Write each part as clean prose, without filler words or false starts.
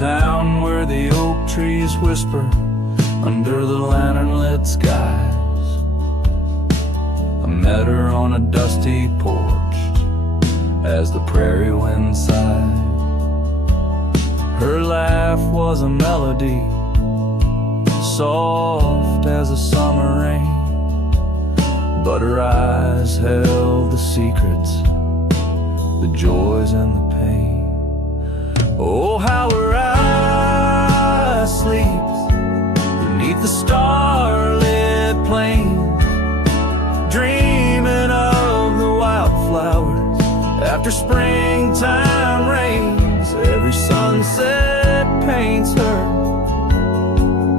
town where the oak trees whisper under the lantern-lit skies. I met her on a dusty porch as the prairie wind sighed. Her laugh was a melody, soft as a summer rain, but her eyes held the secrets, the joys and the pain. Oh, how her eyes sleeps beneath the starlit plains, dreaming of the wildflowers after springtime rains. Every sunset paints her,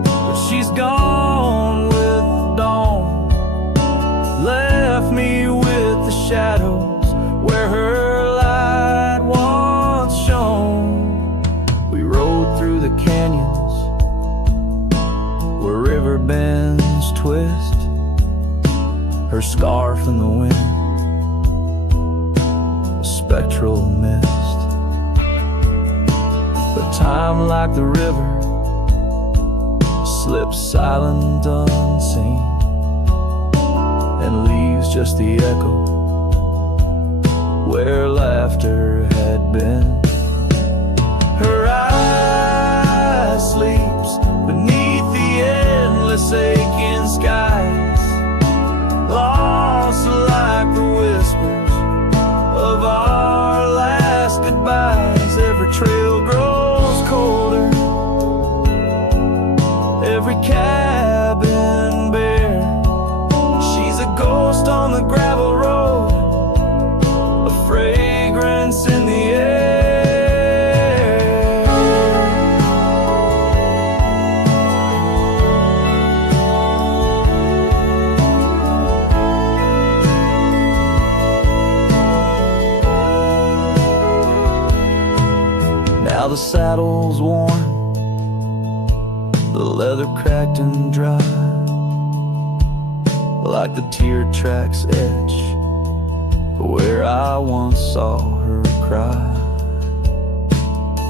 but she's gone with the dawn, left me with the shadows where her light once shone. We rode through the canyons where river bends twist, her scarf in the wind, a spectral mist. But time, like the river, slips silent unseen and leaves just the echo where laughter had been. Her eye sleeps beneath the endless aching skies, lost like the whispers of our last goodbyes. Every trail grows colder, every cabin bare. She's a ghost on the gravel road, a fragrance in the air. Now the saddle's worn, the leather cracked and dry, like the tear tracks etch where I once saw her cry.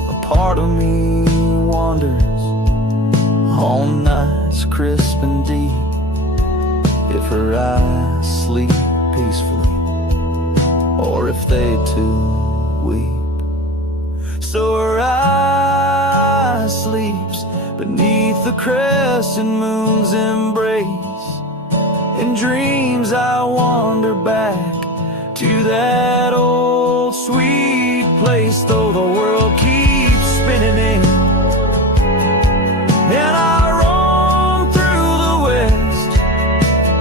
A part of me wonders on nights crisp and deep if her eyes sleep peacefully or if they too weep. So her eyes sleeps beneath the crescent moon's embrace. In dreams I wander back to that old sweet place, though the world keeps spinning in, and I roam through the west.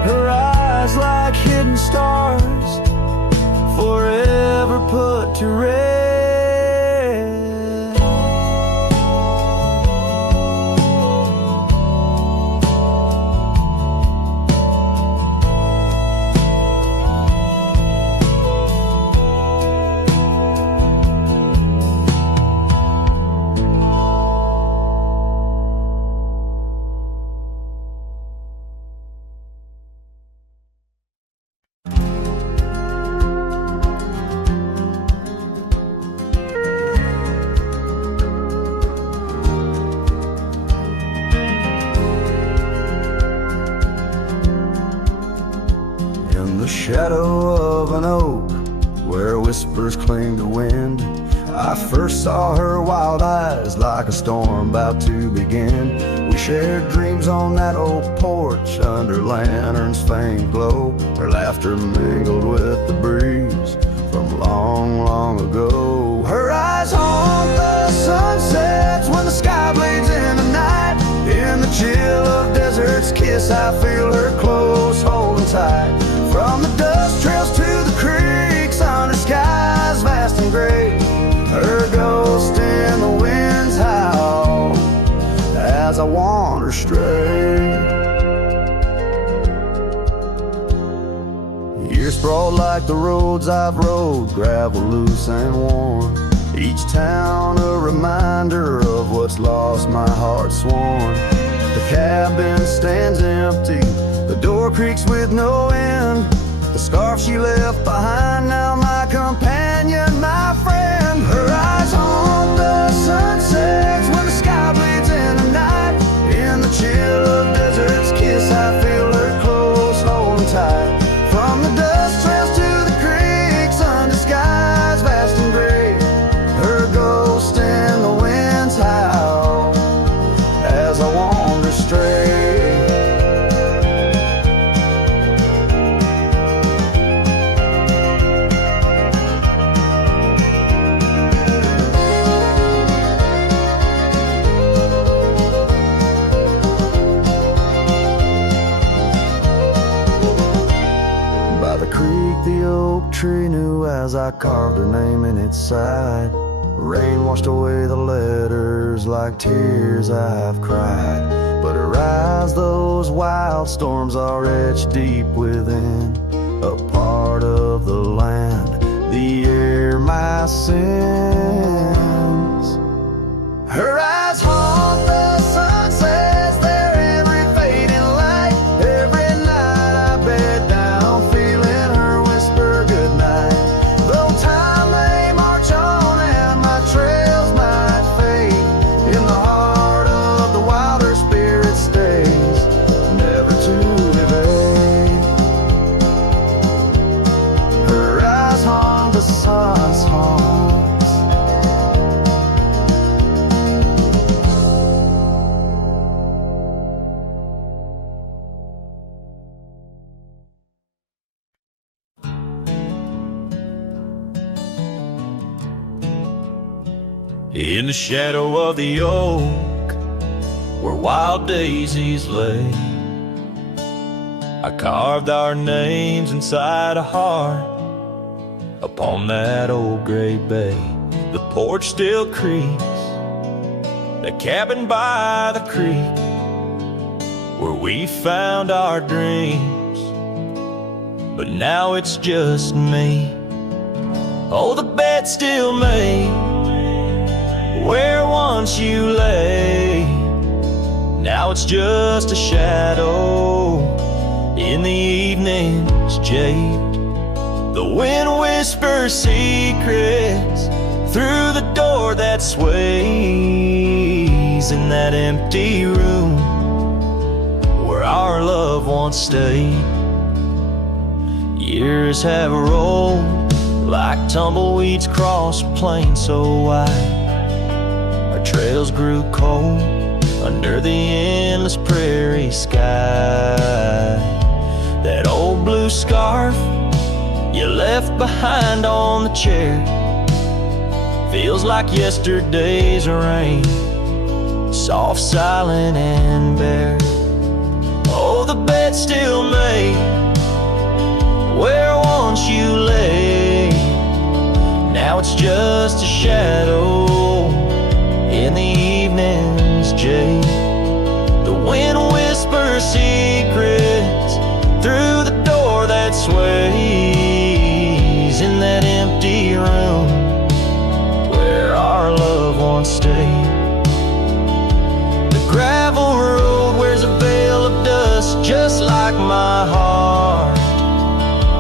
Her eyes like hidden stars, forever put to rest. Shadow of an oak where whispers cling to wind, I first saw her wild eyes like a storm about to begin. We shared dreams on that old porch under lanterns' faint glow. Her laughter mingled with the breeze from long, long ago. Her eyes haunt the sunsets when the sky bleeds in the night. In the chill of desert's kiss, I feel her close, holding tight. From the dust trails to the creeks, under skies vast and gray, her ghost in the wind's howl as I wander stray. Years sprawled like the roads I've rode, gravel loose and worn. Each town a reminder of what's lost, my heart sworn. The cabin stands empty, the door creaks with no end. The scarf she left behind, now my companion, my friend. Her eyes haunt the sunsets when I carved her name in its side. Rain washed away the letters like tears I've cried. But her eyes, those wild storms are etched deep within, a part of the land, the air, my sins. Her eyes haunt the sunsets, their every fading light. Every night I bed down, feeling her whisper goodnight. Though time may march on and my trails might fade, in the heart of the wild her spirit stays, never to evade. Her eyes haunt the sun's haunts. In the shadow of the oak, where wild daisies lay, I carved our names inside a heart upon that old gray bay. The porch still creaks, the cabin by the creek, where we found our dreams, but now it's just me. Oh, the bed's still made where once you lay, now it's just a shadow in the evening's jade. The wind whispers secrets through the door that sways in that empty room where our love once stayed. Years have rolled like tumbleweeds across a plain so wide. Trails grew cold under the endless prairie sky. That old blue scarf you left behind on the chair feels like yesterday's rain, soft, silent, and bare. Oh, the bed's still made where once you lay, now it's just a shadow in the evening's jade. The wind whispers secrets through the door that sways in that empty room where our love once stayed. The gravel road wears a veil of dust just like my heart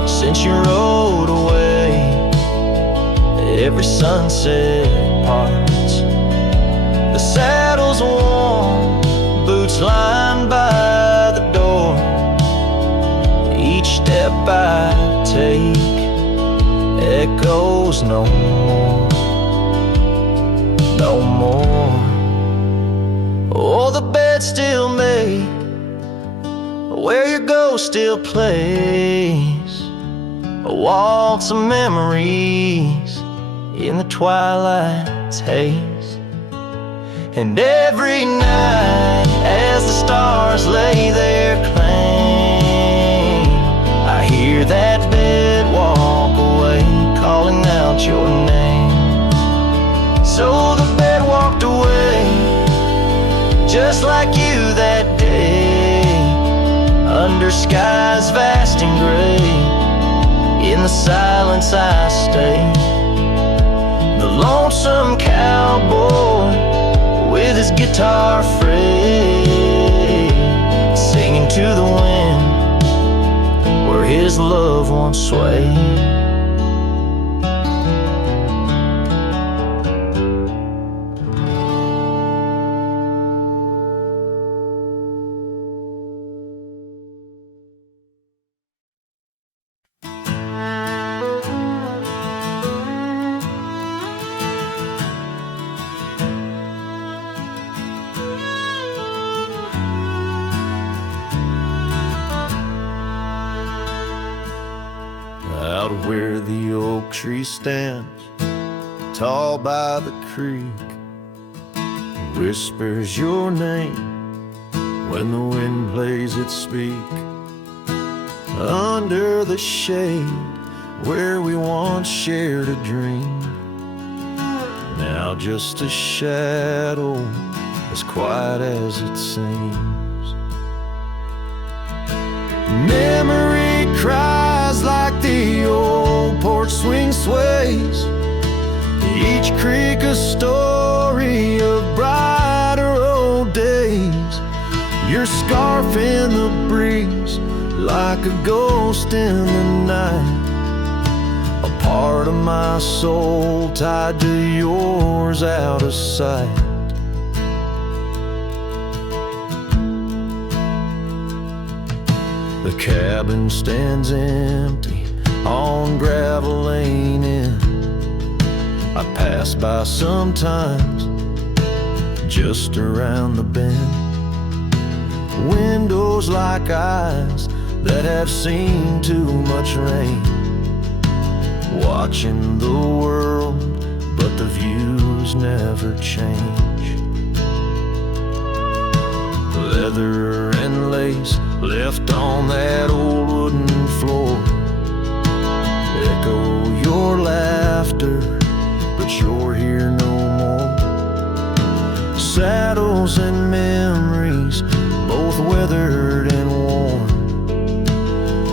since you rode away. Every sunset parts, the saddle's warm, boots lined by the door. Each step I take echoes no more, no more. Oh, the bed's still made where your ghost still plays a waltz of memories in the twilight's haze. And every night as the stars lay their claim, I hear that bed walk away, calling out your name. So the bed walked away, just like you that day, under skies vast and gray. In the silence I stay, the lonesome cowboy with his guitar frayed, singing to the wind where his love once swayed. Out where the oak tree stands, tall by the creek, whispers your name when the wind plays it speak. Under the shade where we once shared a dream. Now just a shadow, as quiet as it seems. Memory cries like the old porch swing sways, each creak a story of brighter old days. Your scarf in the breeze, like a ghost in the night, a part of my soul tied to yours out of sight. The cabin stands empty on gravel lane in. I pass by sometimes, just around the bend. Windows like eyes that have seen too much rain, watching the world, but the views never change. Leather and lace left on that old wooden floor echo your laughter, but you're here no more. Saddles and memories, both weathered and worn.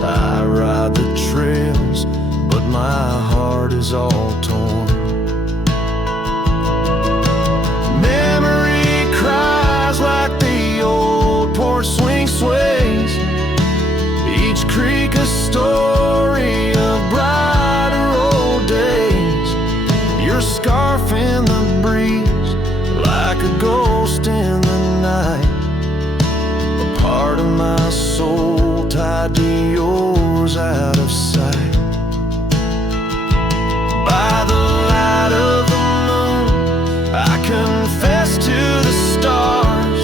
I ride the trails, but my heart is all torn. Memory cries like the old porch swing sways, each creak a story of brighter old days. Your scarf in the breeze, like a ghost in the night, a part of my soul tied to yours out of sight. By the light of the moon, I confess to the stars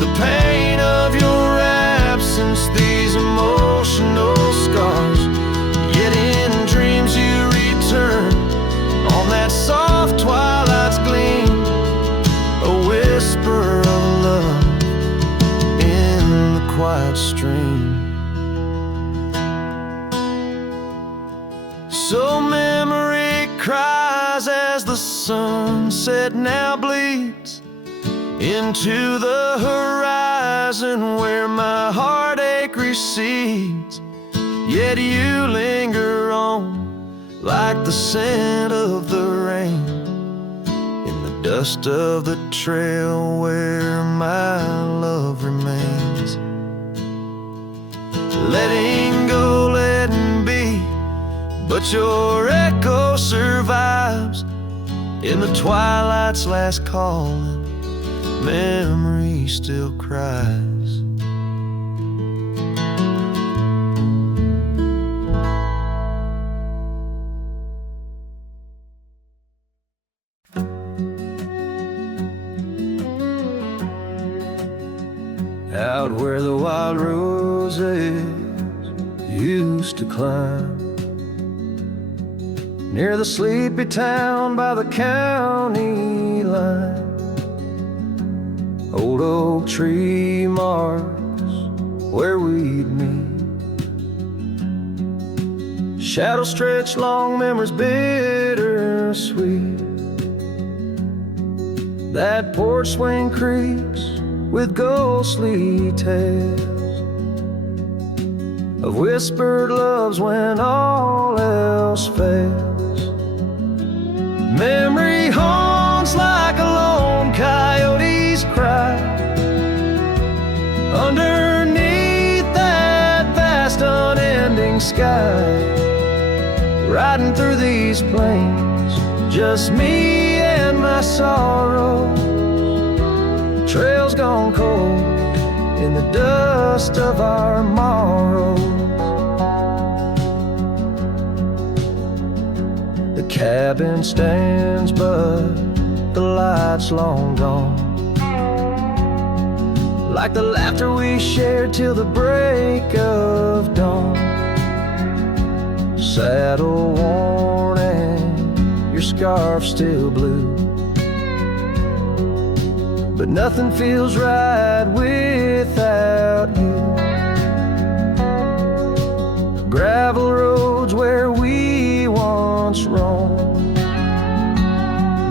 the pain of your absence, these emotional scars. Yet in dreams you return on that soft twilight's gleam, a whisper of love in the quiet stream. So memory cries as the sunset now bleeds into the horizon where my heartache recedes. Yet you linger on like the scent of the rain in the dust of the trail where my love remains. Letting go, letting be, but your echo survives in the twilight's last calling. Memory still cries. Out where the wild roses used to climb, near the sleepy town by the county line, old oak tree marks where we'd meet. Shadows stretch long, memories bittersweet. That porch swing creaks with ghostly tales of whispered loves when all else fails. Memory haunts like a lone coyote's cry underneath that vast unending sky. Riding through these plains, just me and my sorrow. Trails gone cold in the dust of our morrows. The cabin stands, but the light's long gone, like the laughter we shared till the break of dawn. Saddle worn and your scarf still blue, but nothing feels right without you. Gravel roads where we once roamed.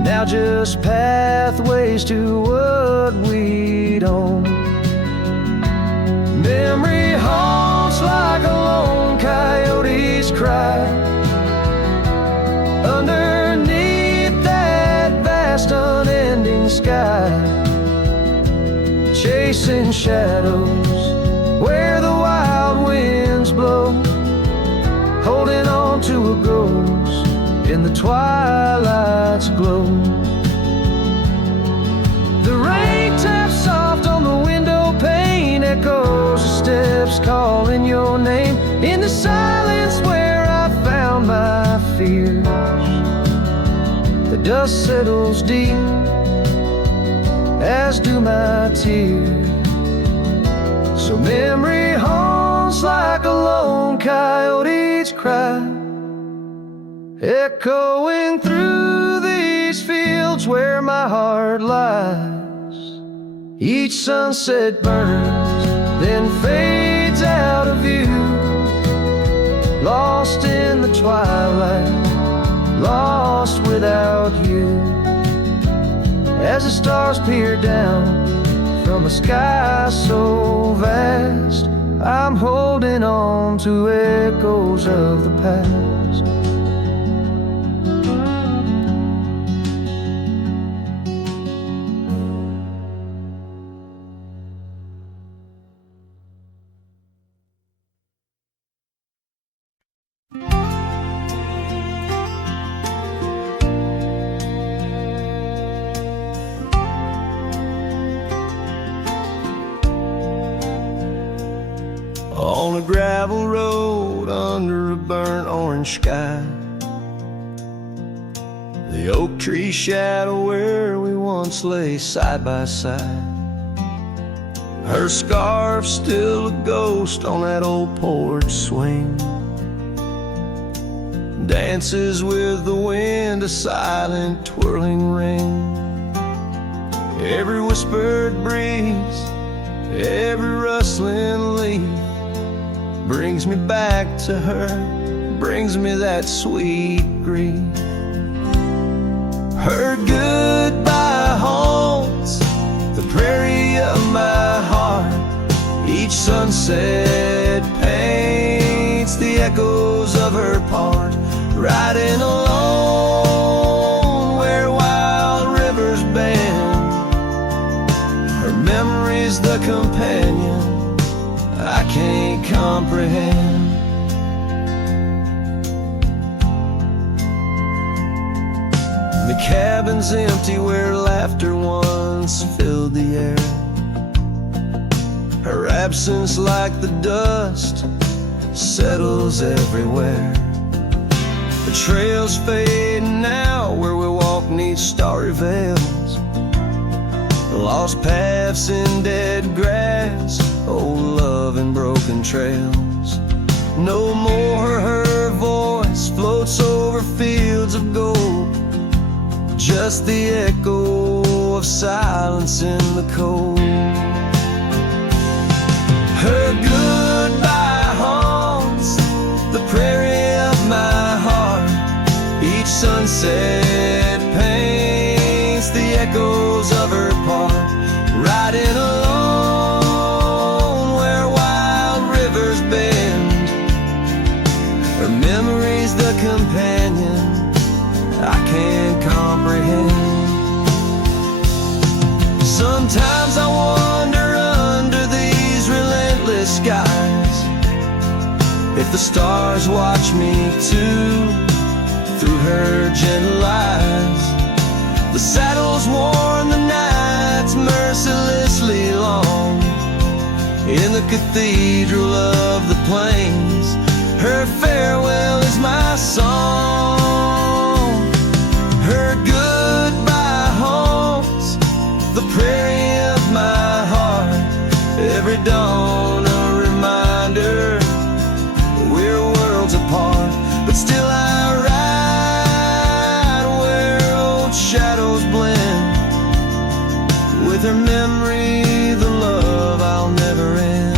Now just pathways to what we'd own. Memory haunts like a lone coyote's cry underneath that vast unending sky, chasing shadows where the wild winds blow, holding on to a ghost in the twilight's glow. The rain taps soft on the window pane, echoes of steps calling your name in the silence where I found my fears. The dust settles deep, as do my tears. So memory haunts like a lone coyote's cry, echoing through these fields where my heart lies. Each sunset burns, then fades out of view, lost in the twilight, lost without you. As the stars peer down from a sky so vast, I'm holding on to echoes of the past. On a gravel road under a burnt orange sky, the oak tree shadow where we once lay side by side. Her scarf still a ghost on that old porch swing, dances with the wind, a silent twirling ring. Every whispered breeze, every rustling leaf brings me back to her, brings me that sweet grief. Her goodbye haunts the prairie of my heart. Each sunset paints the echoes of her part, riding alone where wild rivers bend. Her memory's the companion I can't comprehend. The cabin's empty where laughter once filled the air. Her absence like the dust settles everywhere. The trails fade now where we walk neath starry veils, lost paths in dead grass, old love and broken trails. No more her voice floats over fields of gold, just the echo of silence in the cold. Her goodbye haunts the prairie of my heart. Each sunset paints the echoes of her part, riding alone where wild rivers bend. Her memory's the companion I can't comprehend. Sometimes I wonder under these relentless skies if the stars watch me too through her gentle eyes. The saddle's worn, the night's mercilessly long. In the cathedral of the plains, her farewell is my song. Her goodbye haunts the prairie of my heart. Every dawn a reminder we're worlds apart, but still I ride where old shadows blend. With her memory, the love I'll never end.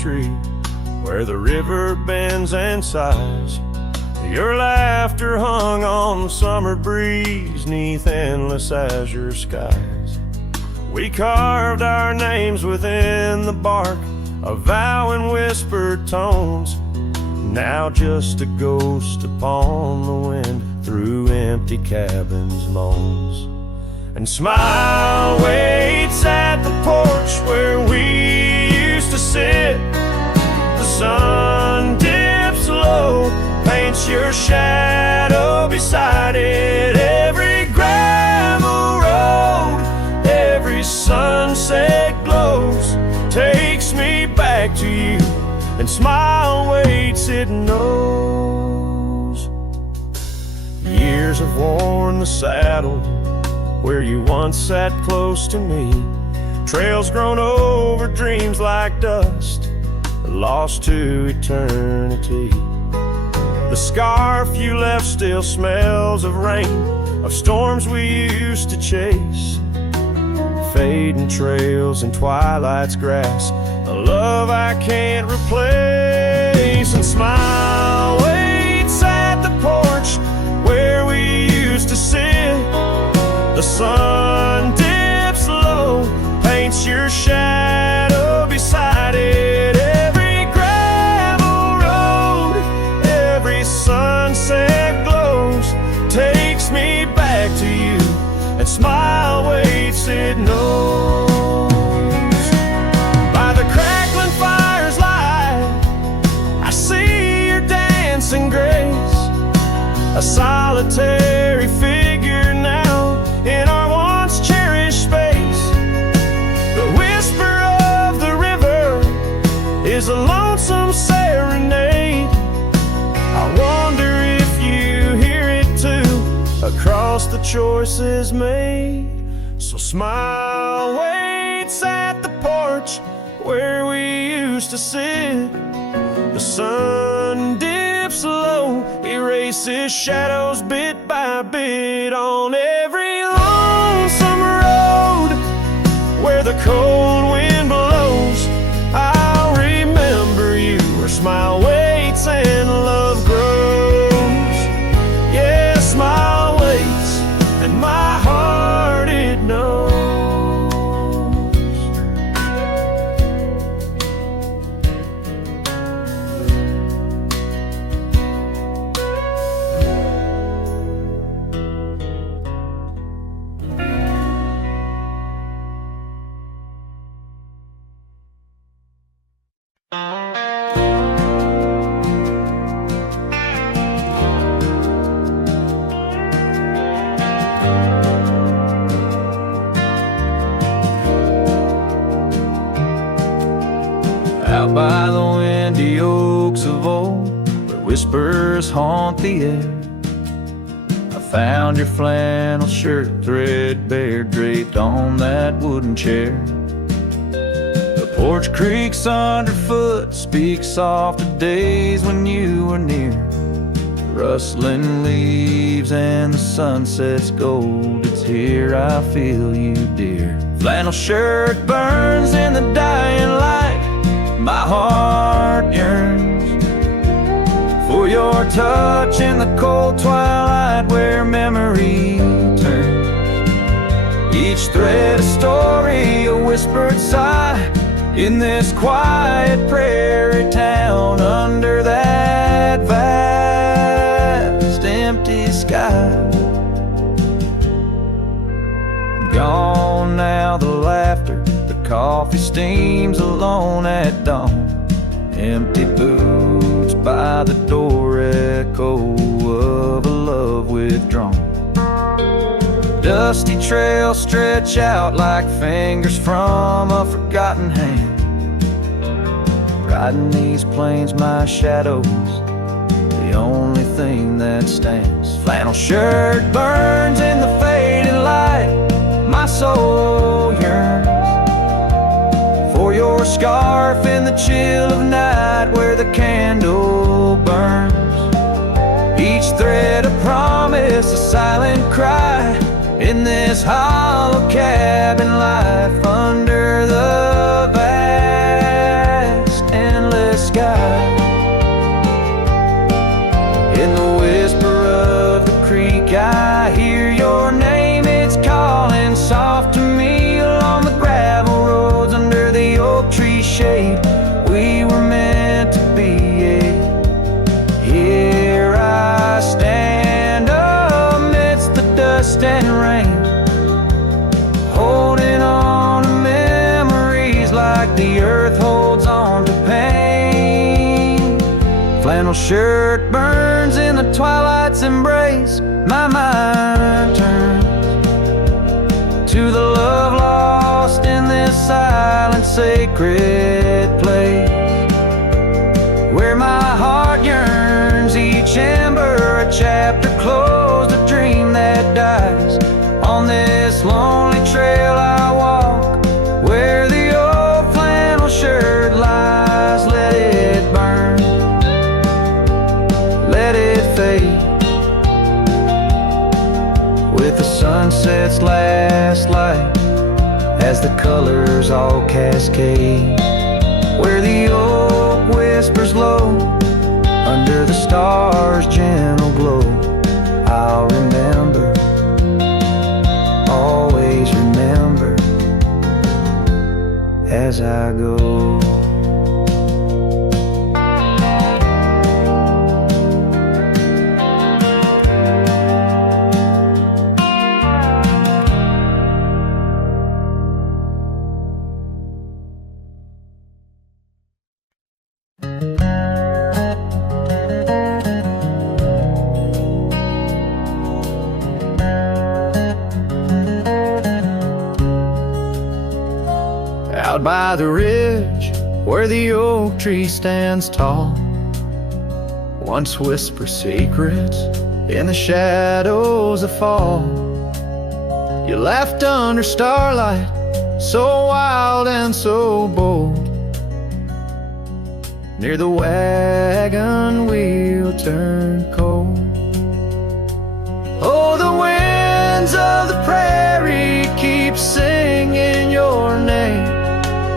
tree where the river bends and sighs. Your laughter hung on the summer breeze 'neath endless azure skies. We carved our names within the bark, a vow in whispered tones, now just a ghost upon the wind through empty cabins' moans. And smile waits at the porch where we used to sit. The sun dips low, paints your shadow beside it. Every gravel road, every sunset glows, takes me back to you, and smile waits, it knows. Years have worn the saddle where you once sat close to me. Trails grown over dreams like dust, lost to eternity. The scarf you left still smells of rain, of storms we used to chase. Fading trails and twilight's grass, a love I can't replace. And smile waits at the porch where we used to sit. The sun dips low, paints your shadow beside it. Every gravel road, every sunset glows, takes me back to you, and smile waits, it knows. By the crackling fire's light, I see your dancing grace, a solitary figure now in our once cherished space. The whisper of the river is a lonesome serenade. I wonder if you hear it too, across the choices made. So smile waits at the porch where we used to sit. The sun dips low, erases shadows bit by bit on every lonesome road where the cold wind blows. I'll remember you where smile waits and love grows. Yeah, smile waits and my heart it knows. Out by the windy oaks of old, where whispers haunt the air, I found your flannel shirt threadbare draped on that wooden chair. The porch creaks underfoot, speaks soft of days when you were near. Rustling leaves and the sunset's gold, it's here I feel you, dear. Flannel shirt burns in the dying light, my heart yearns for your touch in the cold twilight where memory turns. Each thread a story, a whispered sigh, in this quiet prairie town under that vast empty sky. Gone now the laughter, the coffee steams alone at dawn. Empty boots by the door, echo of a love withdrawn. Dusty trails stretch out like fingers from a forgotten hand. Riding these plains, my shadow's the only thing that stands. Flannel shirt burns in the fading light, my soul yearns for your scarf in the chill of night where the candle burns. Each thread a promise, a silent cry, in this hollow cabin life under the vast I hear your name, it's calling soft to me along the gravel roads under the oak tree shade. We were meant to be, yeah. Here I stand amidst the dust and rain, holding on to memories like the earth holds on to pain. Flannel shirt burns in the twilight's embrace. My mind turns to the love lost in this silent, sacred place, where my heart yearns, each ember a chapter closed, a dream that dies. On this lonely trail I walk, where the old flannel shirt lies. Let it burn, let it fade with the sunset's last light, as the colors all cascade, where the oak whispers low under the stars' gentle glow. I'll remember, always remember, as I go. Out by the ridge where the oak tree stands tall, once whisper secrets in the shadows of fall. You laughed under starlight, so wild and so bold. Near the wagon wheel turned cold. Oh, the winds of the prairie keep singing your name.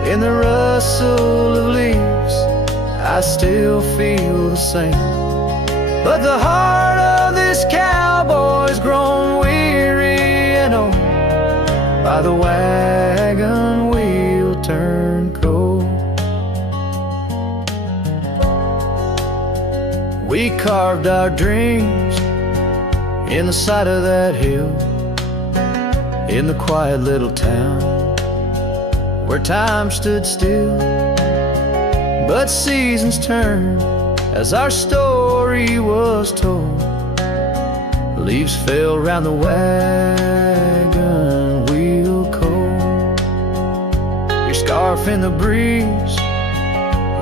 In the rustle of leaves, I still feel the same. But the heart of this cowboy's grown weary and old by the wagon wheel turned cold. We carved our dreams in the side of that hill, in the quiet little town where time stood still. But seasons turned as our story was told. Leaves fell round the wagon wheel cold. Your scarf in the breeze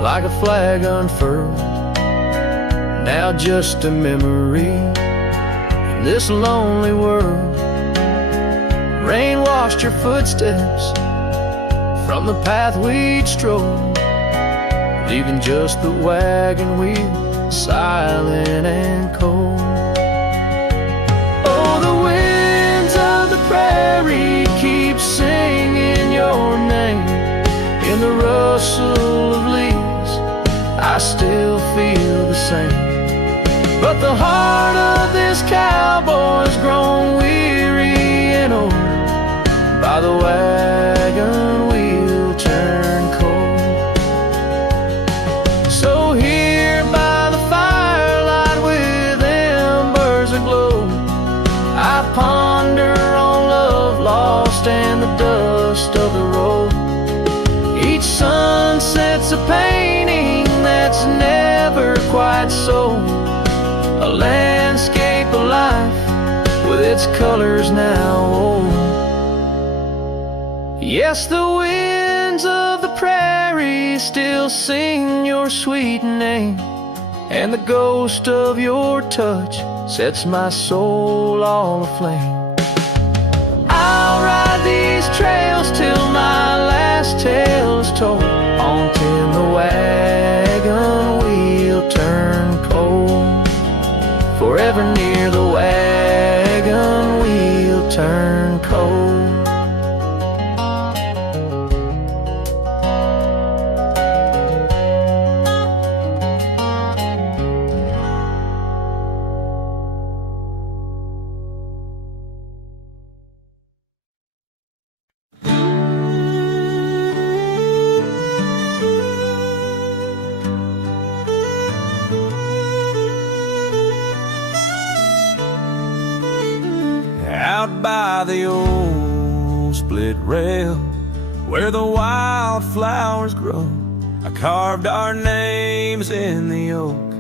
like a flag unfurled, now just a memory in this lonely world. Rain washed your footsteps from the path we'd strolled, leaving just the wagon wheel silent and cold. Oh, the winds of the prairie keep singing your name. In the rustle of leaves, I still feel the same. But the heart of this cowboy's grown weary and old by the wagon wheel turned cold. So here by the firelight with embers aglow, I ponder on love lost and the dust of the road. Each sunset's a painting that's never quite sold, a landscape of life with its colors now old. Yes, the winds of the prairie still sing your sweet name, and the ghost of your touch sets my soul all aflame. I'll ride these trails till my last tale is told, on till the wagon wheel turn cold. Forever near the wagon wheel turn cold. by the old split rail where the wildflowers grow. I carved our names in the oak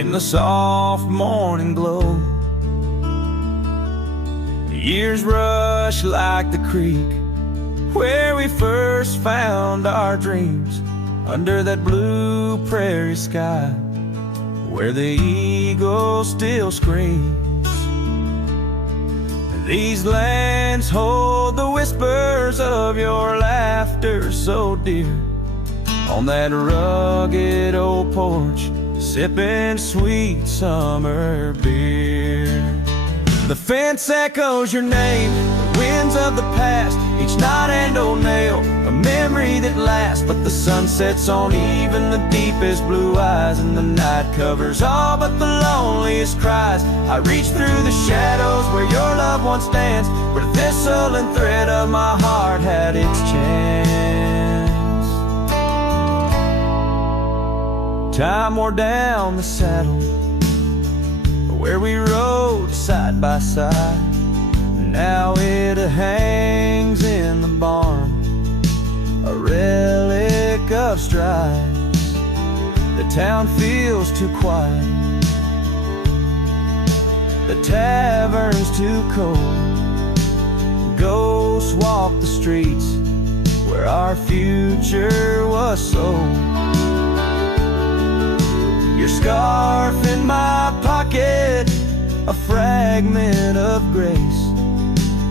in the soft morning glow. The years rush like the creek where we first found our dreams, under that blue prairie sky where the eagle still screams. These lands hold the whispers of your laughter so dear, on that rugged old porch sipping sweet summer beer. The fence echoes your name, the winds of the past, each knot and old nail, a memory that lasts. But the sun sets on even the deepest blue eyes, and the night covers all but the loneliest cries. I reach through the shadows where your loved one stands, where the thistle and thread of my heart had its chance. Time wore down the saddle where we rode side by side. Now it hangs in the barn, a relic of strides. The town feels too quiet, the tavern's too cold. Ghosts walk the streets where our future was sold. Your scarf in my pocket, a fragment of grace,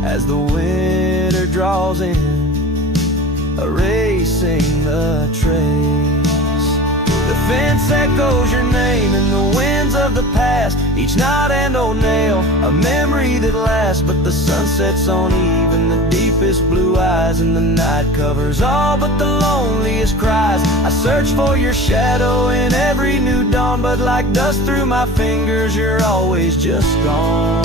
as the winter draws in, erasing the trace. The fence echoes your name in the winds of the past, each knot and old nail, a memory that lasts. But the sun sets on even the deepest blue eyes, and the night covers all but the loneliest cries. I search for your shadow in every new dawn, but like dust through my fingers, you're always just gone.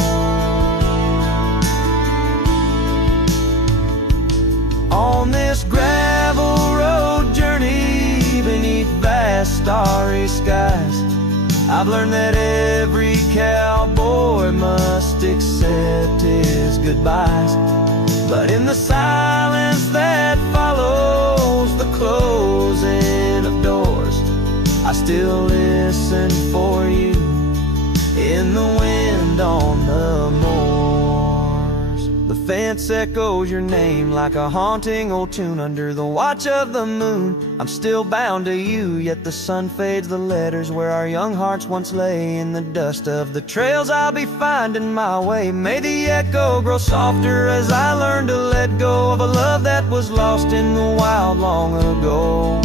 On this gravel road journey beneath vast starry skies, I've learned that every cowboy must accept his goodbyes. But in the silence that follows the closing of doors, I still listen for you in the wind on the moors. The fence echoes your name like a haunting old tune under the watch of the moon. I'm still bound to you, yet the sun fades the letters where our young hearts once lay. In the dust of the trails I'll be finding my way. May the echo grow softer as I learn to let go of a love that was lost in the wild long ago.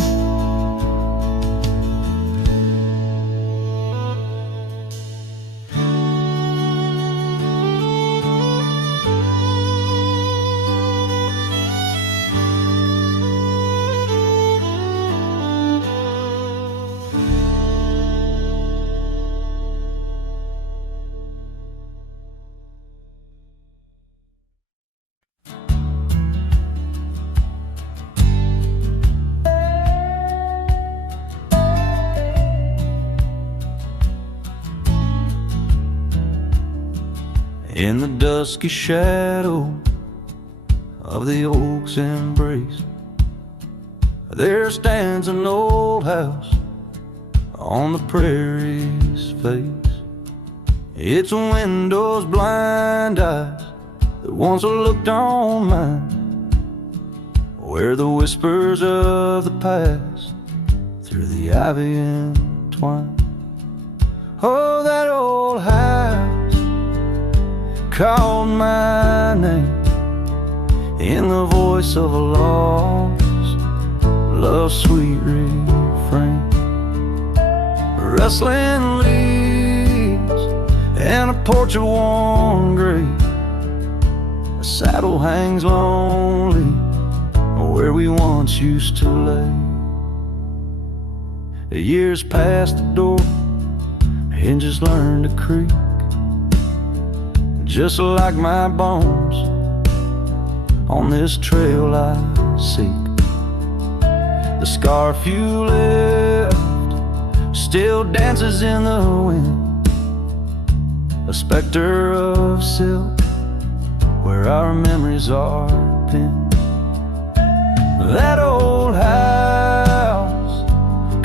In the dusky shadow of the oak's embrace, there stands an old house on the prairie's face. Its windows blind eyes that once looked on mine, where the whispers of the past through the ivy entwine. Oh, that old house called my name in the voice of a lost love's sweet refrain. Rustling leaves and a porch of worn grape, a saddle hangs lonely where we once used to lay. The years past the door, hinges learn to creak, just like my bones on this trail I seek. The scarf you left still dances in the wind, a specter of silk where our memories are pinned. That old house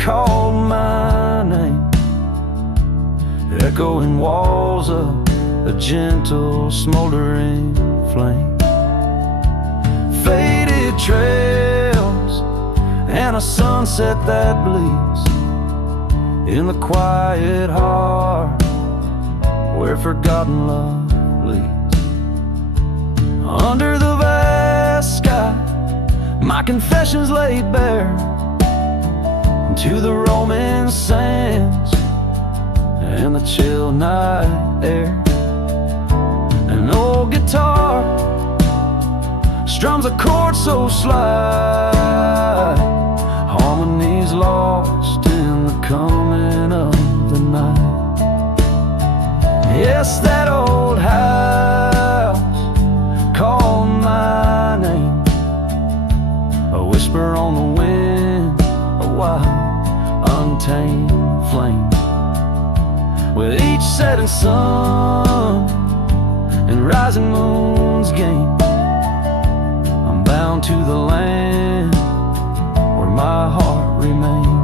called my name, echoing walls of a gentle smoldering flame. Faded trails and a sunset that bleeds in the quiet heart where forgotten love leads. Under the vast sky, my confessions laid bare to the roaming sands and the chill night air. An old guitar strums a chord so slight, harmonies lost in the coming of the night. Yes, that old house called my name, a whisper on the wind, a wild, untamed flame. With each setting sun and rising moon's game, I'm bound to the land where my heart remains.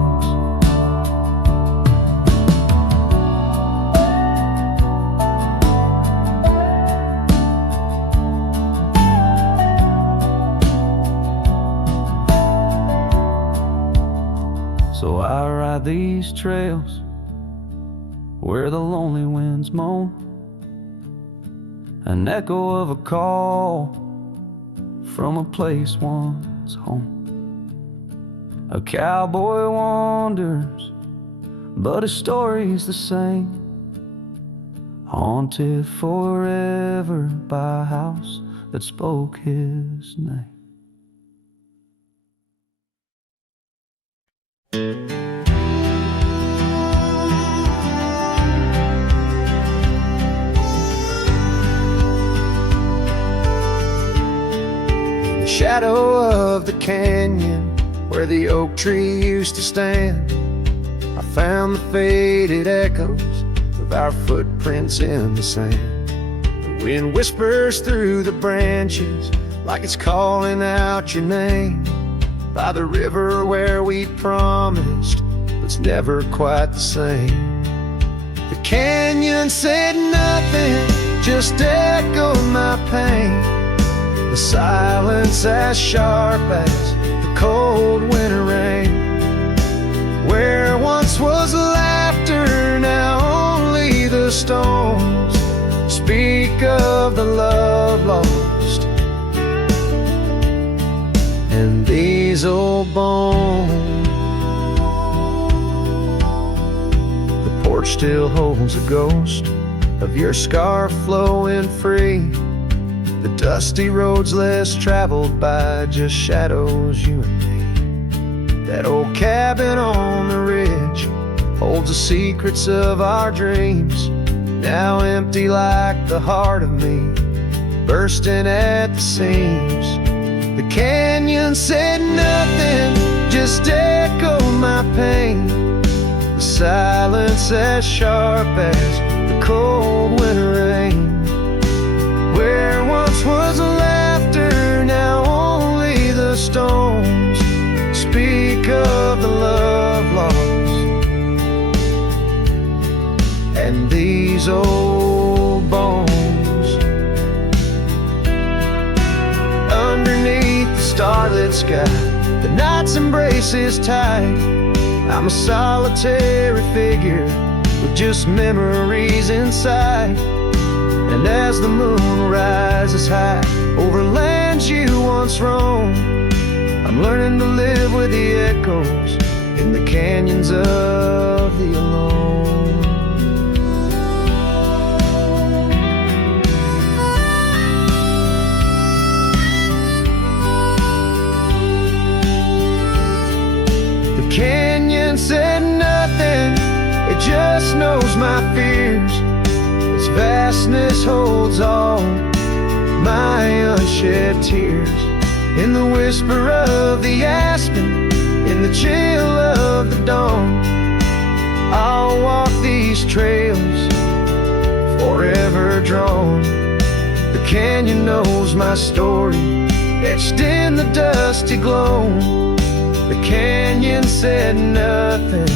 So I ride these trails where the lonely winds moan, an echo of a call from a place once home. A cowboy wanders, but his story's the same, haunted forever by a house that spoke his name. Shadow of the canyon where the oak tree used to stand, I found the faded echoes of our footprints in the sand. The wind whispers through the branches like it's calling out your name. By the river where we promised, it's never quite the same. The canyon said nothing, just echoed my pain. The silence as sharp as the cold winter rain. Where once was laughter, now only the stones speak of the love lost. And these old bones, the porch still holds a ghost of your scar flowing free. The dusty roads less traveled by, just shadows, you and me. That old cabin on the ridge holds the secrets of our dreams, now empty like the heart of me, bursting at the seams. The canyon said nothing, just echoed my pain. The silence as sharp as the cold winter rain. Where once was laughter, now only the stones speak of the love lost. And these old bones, underneath the starlit sky, the night's embrace is tight. I'm a solitary figure with just memories inside. And as the moon rises high over lands you once roamed, I'm learning to live with the echoes in the canyons of the alone. The canyon said nothing, it just knows my fears. Its vastness holds all my unshed tears. In the whisper of the aspen, in the chill of the dawn, I'll walk these trails forever drawn. The canyon knows my story, etched in the dusty glow. The canyon said nothing,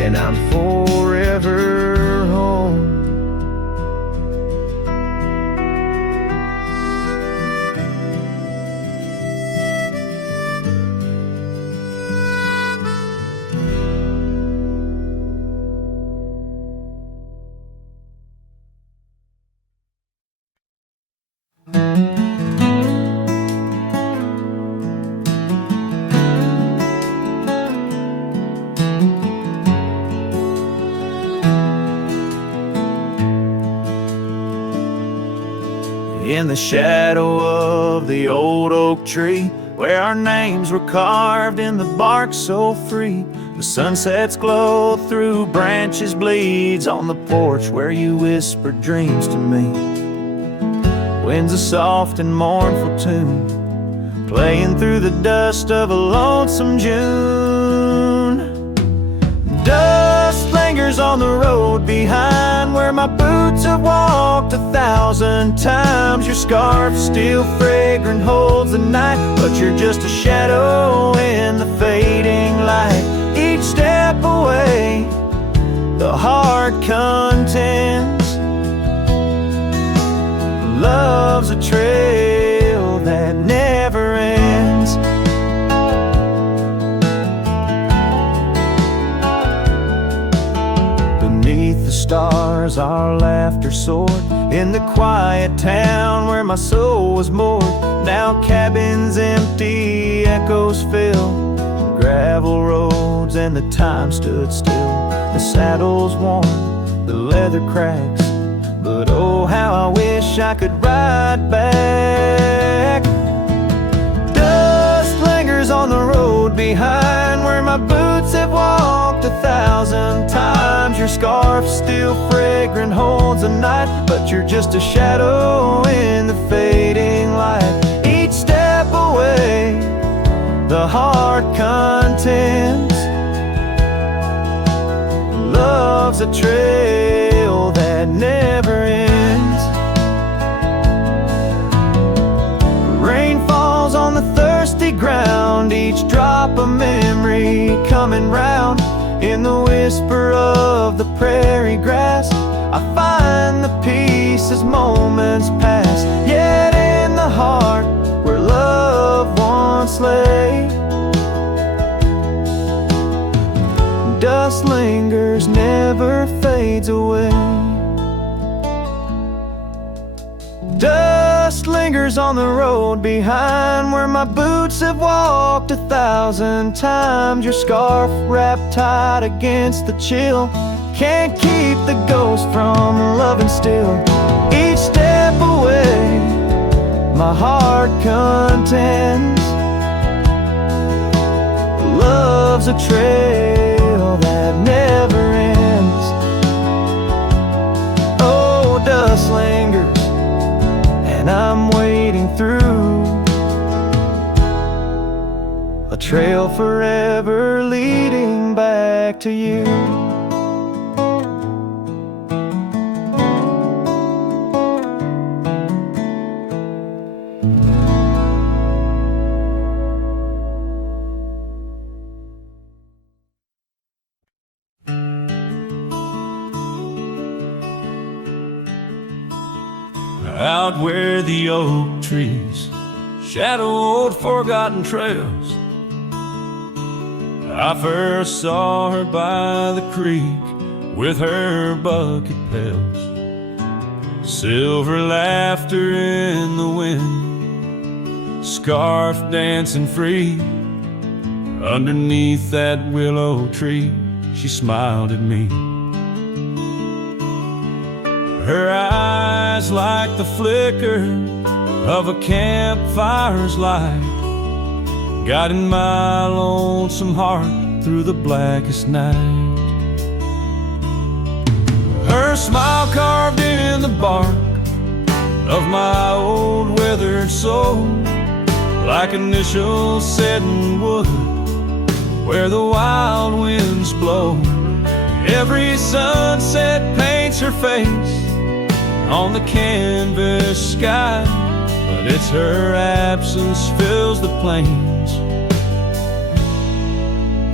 and I'm forever home. In the shadow of the old oak tree, where our names were carved in the bark so free, the sunset's glow through branches bleeds on the porch where you whispered dreams to me. Winds a soft and mournful tune, playing through the dust of a lonesome June. Dust lingers on the road behind where my boots have walked 1,000 times. Your scarf still fragrant holds the night, but you're just a shadow in the fading light. Each step away, the heart contends. Love's a trail that never ends. Beneath the stars our laughter soared, in the quiet town where my soul was moored. Now cabins empty, echoes fill the gravel roads, and the time stood still. The saddle's worn, the leather cracks, but oh how I wish I could ride back. Dust lingers on the road behind where my boots have walked 1,000 times. Your scarf still fragrant holds the night, but you're just a shadow in the fading light. Each step away, the heart contends. Love's a trail that never ends. Rain falls on the thirsty ground, each drop a memory coming round. In the whisper of the prairie grass, I find the peace as moments pass. Yet in the heart where love once lay, dust lingers, never fades away. Dust lingers on the road behind where my boots have walked 1,000 times. Your scarf wrapped tight against the chill can't keep the ghost from loving still. Each step away, my heart contends. Love's a trail that never ends. Oh, dust lingers, and I'm wading through a trail forever leading back to you. Out where the oak trees shadow old forgotten trails, I first saw her by the creek with her bucket pails. Silver laughter in the wind, scarf dancing free. Underneath that willow tree, she smiled at me. Her eyes like the flicker of a campfire's light, guiding my lonesome heart through the blackest night. Her smile carved in the bark of my old weathered soul, like initials set in wood where the wild winds blow. Every sunset paints her face on the canvas sky, but it's her absence fills the plains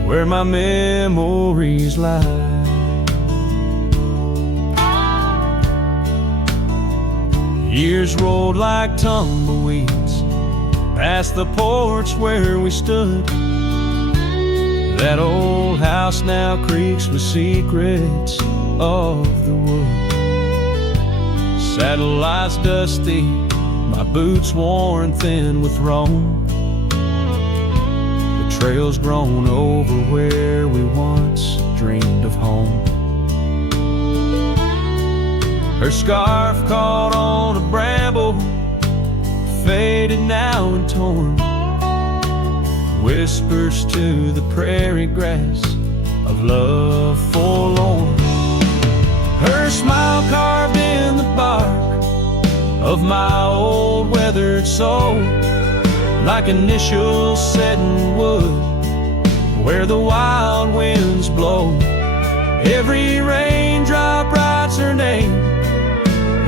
where my memories lie. Years rolled like tumbleweeds past the porch where we stood. That old house now creaks with secrets of the wood. Satellites dusty, my boots worn thin with Rome. The trail's grown over where we once dreamed of home. Her scarf caught on a bramble, faded now and torn, whispers to the prairie grass of love forlorn. Her smile carved in the bark of my old weathered soul, like initials set in wood where the wild winds blow. Every raindrop writes her name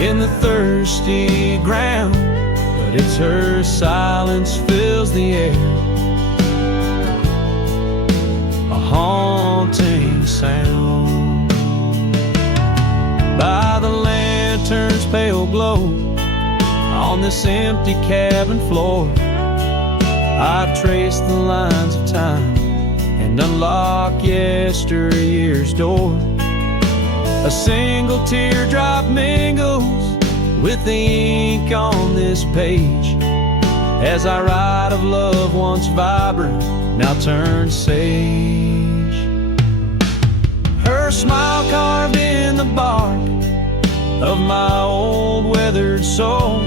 in the thirsty ground, but it's her silence fills the air, a haunting sound. By the lantern's pale glow on this empty cabin floor, I trace the lines of time and unlock yesteryear's door. A single teardrop mingles with the ink on this page as I write of love once vibrant, now turned sage. Her smile carved in the bark of my old weathered soul,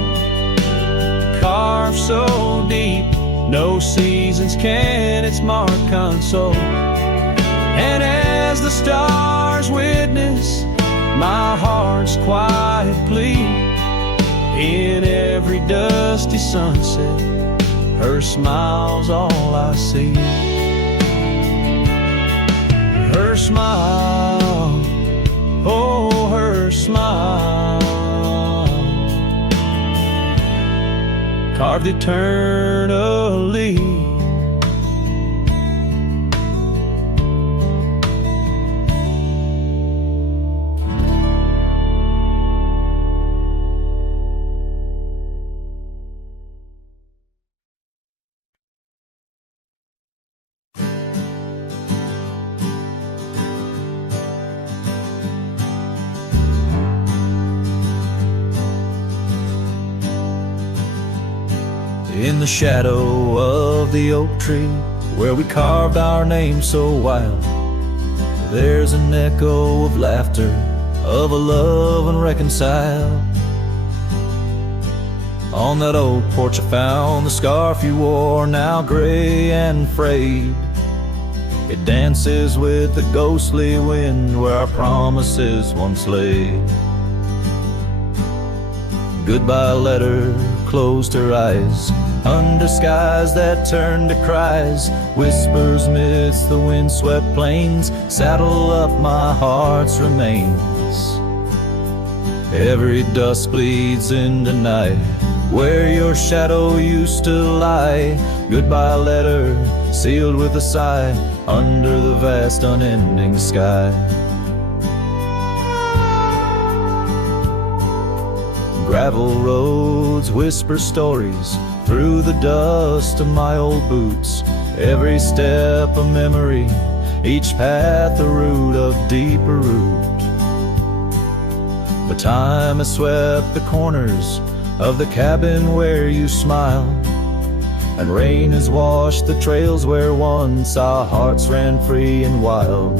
carved so deep no seasons can its mark console. And as the stars witness my heart's quiet plea, in every dusty sunset her smile's all I see. Her smile, oh her smile, carved eternally. In the shadow of the oak tree where we carved our name so wild, there's an echo of laughter, of a love unreconciled. On that old porch I found the scarf you wore, now gray and frayed. It dances with the ghostly wind where our promises once lay. Goodbye letter closed her eyes under skies that turned to cries, whispers midst the windswept plains, saddle up my heart's remains. Every dusk bleeds into night where your shadow used to lie. Goodbye letter sealed with a sigh under the vast unending sky. Gravel roads whisper stories through the dust of my old boots, every step a memory, each path a root of deeper root. But time has swept the corners of the cabin where you smiled, and rain has washed the trails where once our hearts ran free and wild.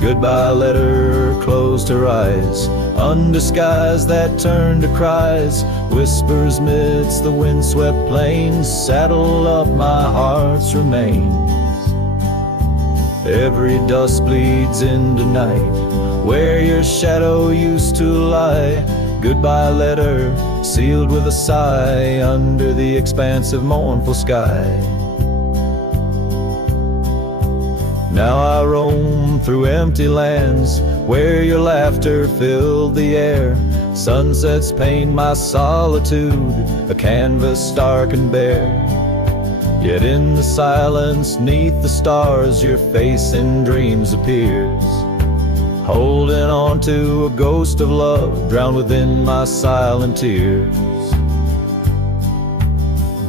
Goodbye letter closed her eyes under skies that turned to cries, whispers midst the windswept plains, saddle up my heart's remains. Every dust bleeds into night where your shadow used to lie. Goodbye letter sealed with a sigh under the expansive mournful sky. Now I roam through empty lands where your laughter filled the air. Sunsets paint my solitude, a canvas stark and bare. Yet in the silence, 'neath the stars, your face in dreams appears, holding on to a ghost of love drowned within my silent tears.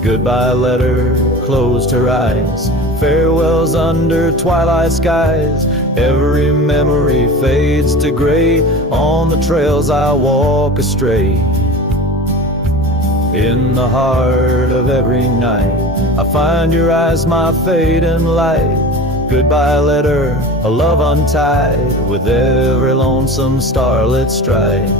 Goodbye letter closed her eyes, farewells under twilight skies. Every memory fades to gray, on the trails I walk astray. In the heart of every night, I find your eyes, my fading light. Goodbye letter, a love untied, with every lonesome starlit stride.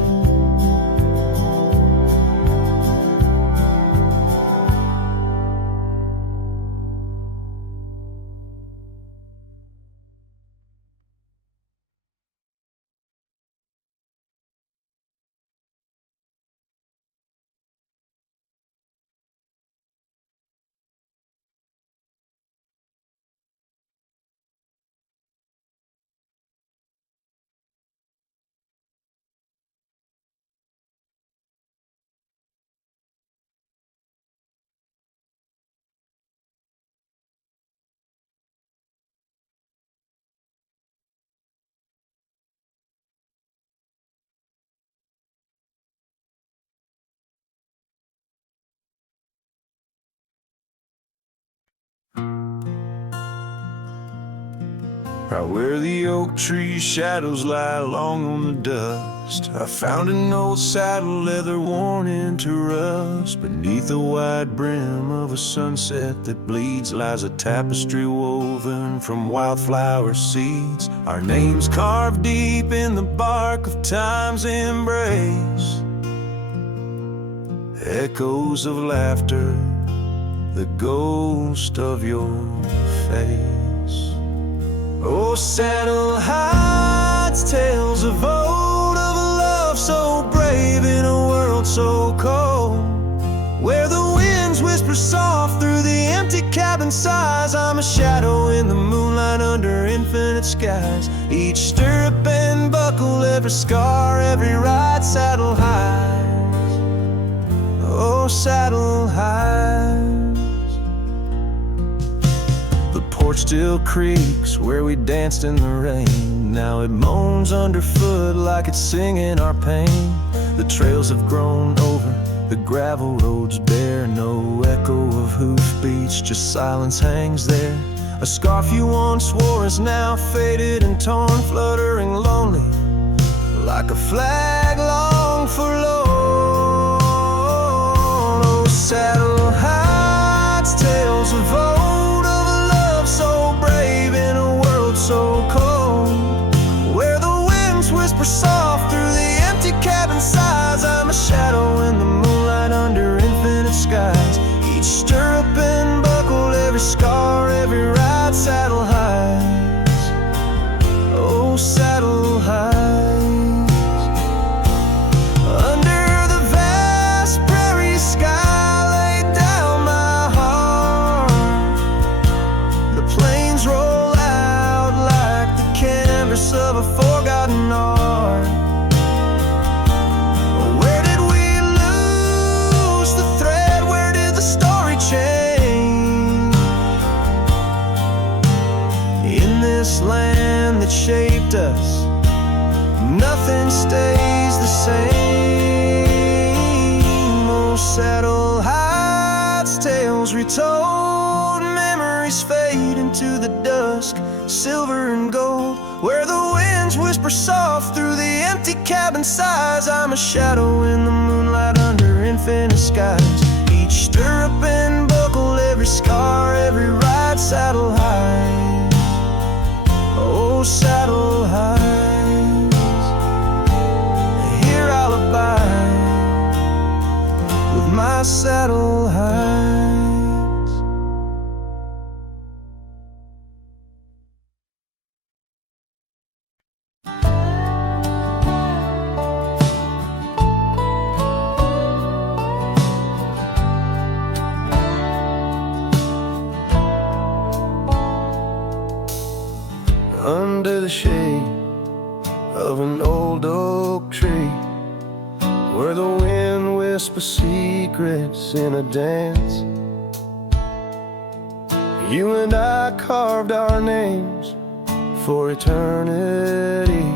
Right where the oak tree shadows lie long on the dust, I found an old saddle leather worn into rust. Beneath the wide brim of a sunset that bleeds lies a tapestry woven from wildflower seeds. Our names carved deep in the bark of time's embrace, echoes of laughter, the ghost of your face. Oh, saddle hides tales of old, of a love so brave in a world so cold, where the winds whisper soft through the empty cabin sighs. I'm a shadow in the moonlight under infinite skies. Each stirrup and buckle, every scar, every ride, saddle hides. Oh, saddle hides. The porch still creaks where we danced in the rain. Now it moans underfoot like it's singing our pain. The trails have grown over, the gravel roads bare. No echo of hoofbeats, just silence hangs there. A scarf you once wore is now faded and torn, fluttering lonely like a flag long forlorn. Oh, saddle hides tales of old, of a love so brave in a world so cold, where the winds whisper soft through the empty cabin sighs. I'm a shadow in the moonlight under infinite skies. Each stirrup and buckle, every scar, every ride, saddle hides. Oh, saddle hides. Under the vast prairie sky laid down my heart, the plains roll out like the canvas of a forgotten art. Where did we lose the thread? Where did the story change? In this land that shaped us, nothing stays the same. Oh, saddle hides tales retold, memories fade into the dusk, silver and gold, where the winds whisper soft through the empty cabin sighs. I'm a shadow in the moonlight under infinite skies. Each stirrup and buckle, every scar, every ride, saddle hides. Oh, saddle hides. Here I'll abide with my saddle hides. under the shade of an old oak tree, where the wind whispers secrets in a dance. You and I carved our names for eternity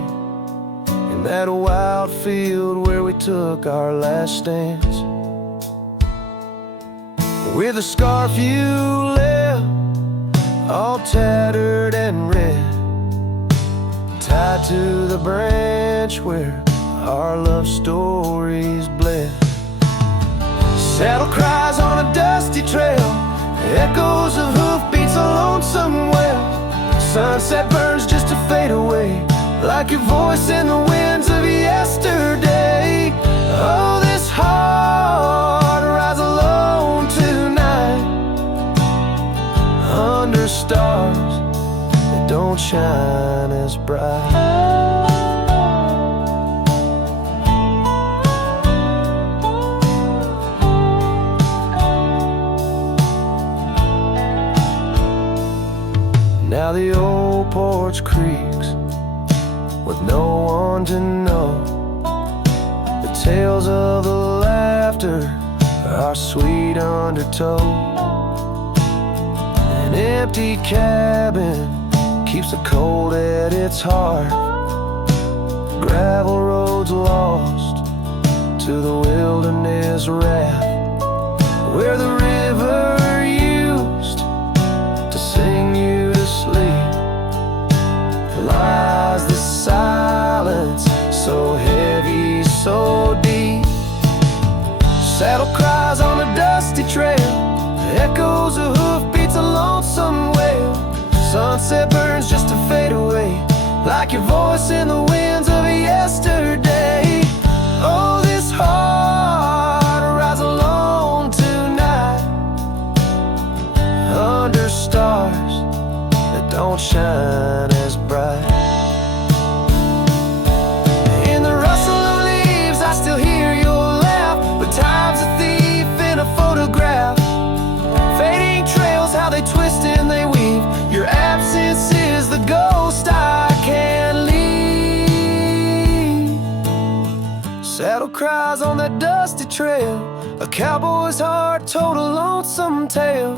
in that wild field where we took our last stance. With a scarf you left, all tattered and red, tied to the branch where our love stories bled. Saddle cries on a dusty trail, echoes of hoofbeats, a lonesome wail. Sunset burns just to fade away, like your voice in the winds of yesterday. Oh, this heart rides alone tonight, under stars that don't shine as bright. Now the old porch creaks with no one to know. The tales of the laughter are sweet undertow. An empty cabin keeps the cold at its heart. Gravel roads lost to the wilderness wrath, where the river used to sing you to sleep. Lies the silence, so heavy, so deep. Saddle cries on a dusty trail, echoes of hoofbeats, a lonesome wail. Sunset burns just to fade away, like your voice in the winds of yesterday. Oh, this heart rides alone tonight, under stars that don't shine as bright. In the rustle of leaves I still hear your laugh, but time's a thief in a photograph. Fading trails, how they twist and they weave. Your absence is the ghost I can't leave. Saddle cries on that dusty trail, a cowboy's heart told a lonesome tale.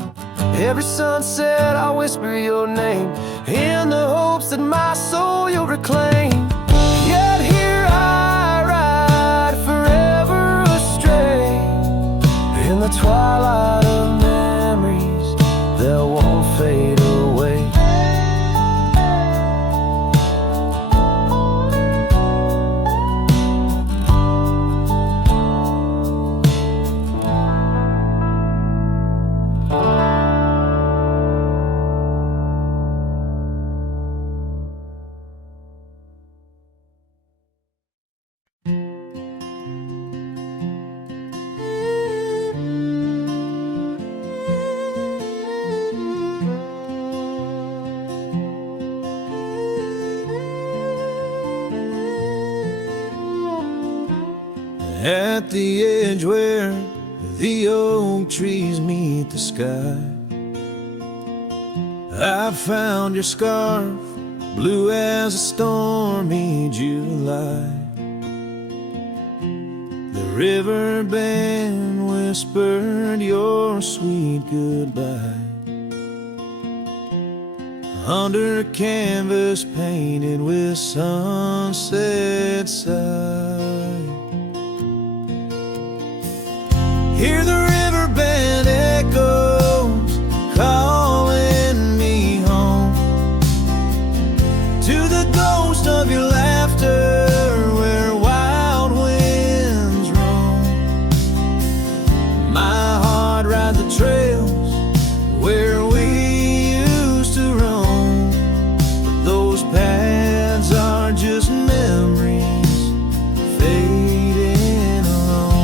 Every sunset I whisper your name, in the hopes that my soul you'll reclaim. Yet here I ride forever astray, in the twilight of memories that won't fade away. At the edge where the oak trees meet the sky, I found your scarf, blue as a stormy July. The river band whispered your sweet goodbye, under a canvas painted with sunset side. Hear the river band echoes calling me home, to the ghost of your laughter where wild winds roam. My heart rides the trails where we used to roam, but those paths are just memories fading alone.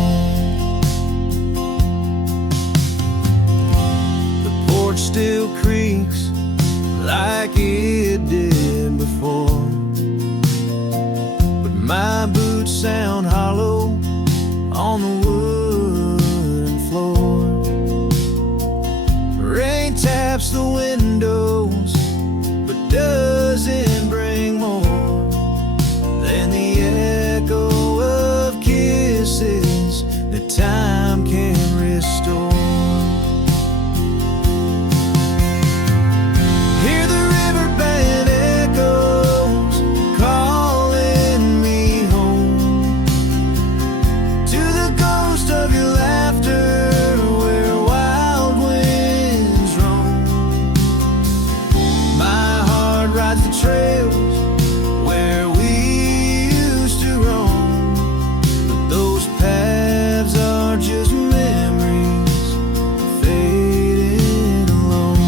The porch still creaks like it did before, but my boots sound hollow on the wooden floor. Rain taps the windows but doesn't trails where we used to roam, but those paths are just memories fading alone.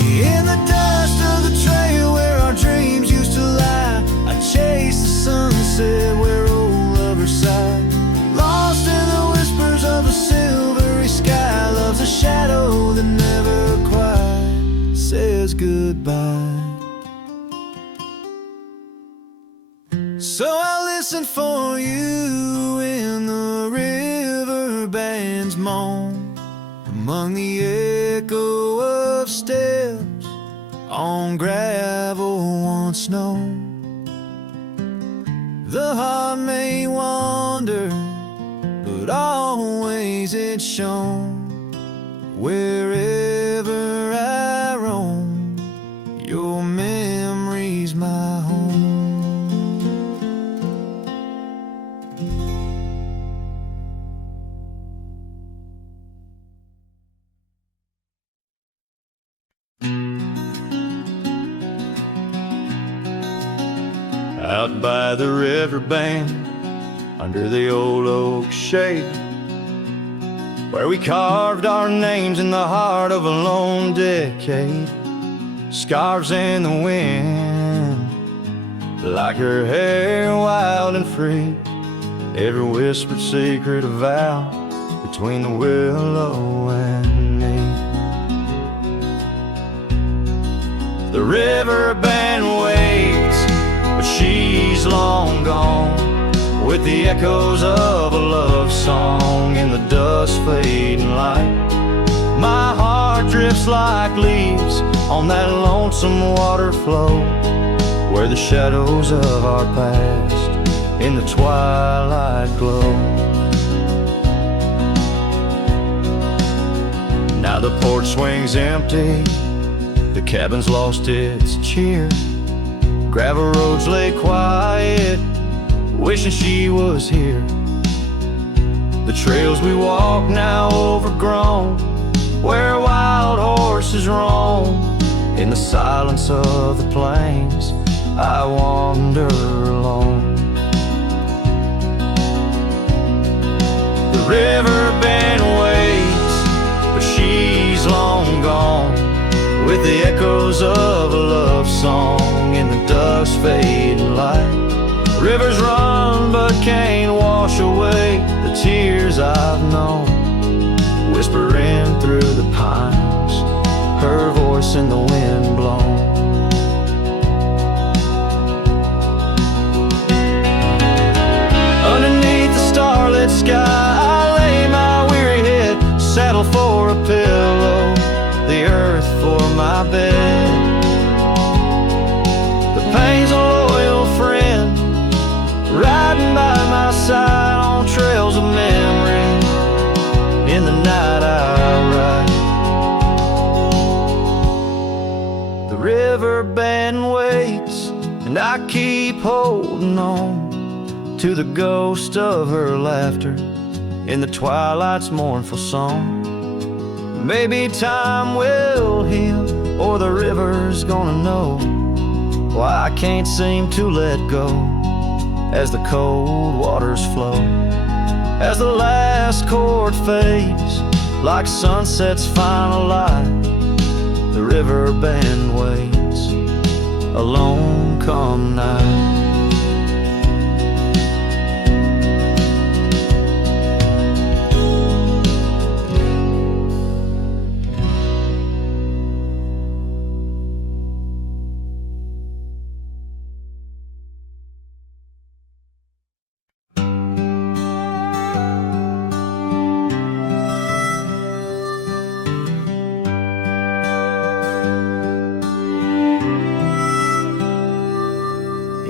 In the dust of the trail where our dreams used to lie, I chase the sunset where old lovers sigh. Lost in the whispers of a silvery sky, love's a shadow that never quite says goodbye. So I listen for you in the river band's moan, among the echo of steps on gravel once known. The heart may wander, but always it's shown. Wherever I roam, your memory's my home. Out by the riverbank, under the old oak shade, where we carved our names in the heart of a lone decade. Scarves in the wind, like her hair wild and free. Every whispered secret a vow between the willow and me. The river band waits, but she's long gone, with the echoes of a love song in the dust fading light. My heart drifts like leaves on that lonesome water flow, where the shadows of our past in the twilight glow. Now the porch swing's empty, the cabin's lost its cheer. Gravel roads lay quiet, wishing she was here. The trails we walk now overgrown, where wild horses roam. In the silence of the plains, I wander alone. The river band waits, but she's long gone, with the echoes of a love song in the dust fading light. Rivers run but can't wash away the tears I've known, whispering through the pines, her voice in the wind blown. Underneath the starlit sky, I lay my weary head, saddle for a pillow, the earth for my bed. The pain's a loyal friend, riding by my side on trails of memory. In the night I ride. The river band waits, and I keep holding on to the ghost of her laughter in the twilight's mournful song. Maybe time will heal, or the river's gonna know why I can't seem to let go as the cold waters flow. As the last chord fades, like sunset's final light, the river band waits, alone come night.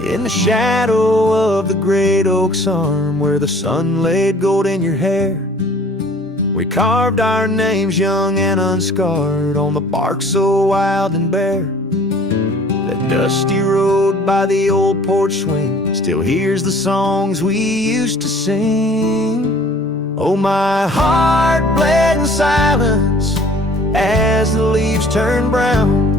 In the shadow of the great oak's arm, where the sun laid gold in your hair, we carved our names young and unscarred on the bark so wild and bare. That dusty road by the old porch swing still hears the songs we used to sing. Oh, my heart bled in silence as the leaves turned brown,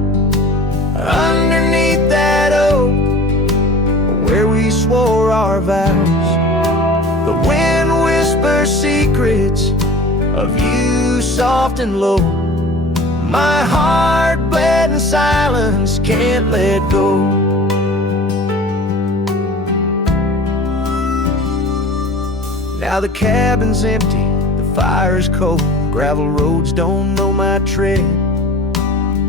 of you soft and low. My heart bled in silence, can't let go. Now the cabin's empty, the fire's cold, gravel roads don't know my tread.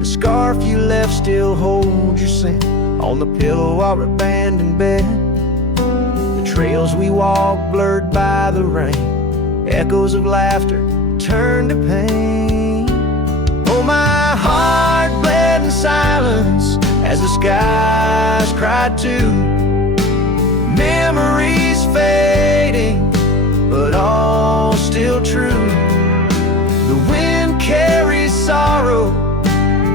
The scarf you left still holds your scent on the pillow our abandoned bed. The trails we walked blurred by the rain, echoes of laughter turned to pain. Oh, my heart bled in silence as the skies cried too. Memories fading, but all still true. The wind carries sorrow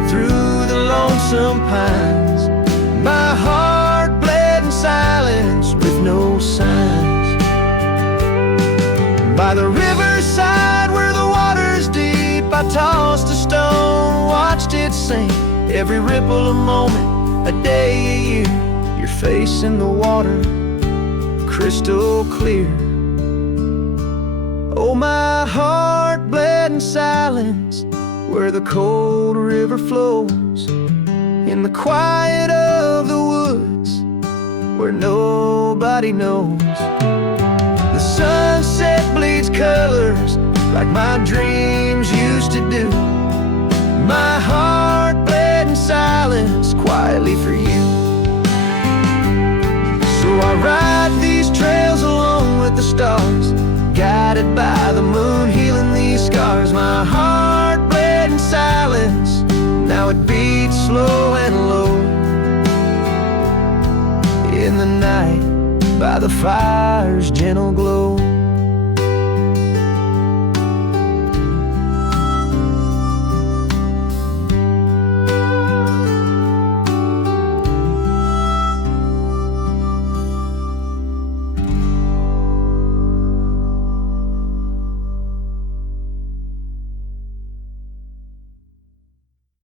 through the lonesome pines. My heart bled in silence with no signs. By the riverside where the water's deep, I tossed a stone, watched it sink. Every ripple a moment, a day, a year. Your face in the water, crystal clear. Oh, my heart bled in silence where the cold river flows, in the quiet of the woods where nobody knows. The sunset bleeds colors like my dreams used to do. My heart bled in silence quietly for you. So I ride these trails alone with the stars, guided by the moon, healing these scars. My heart bled in silence, now it beats slow and low. In the night, by the fire's gentle glow.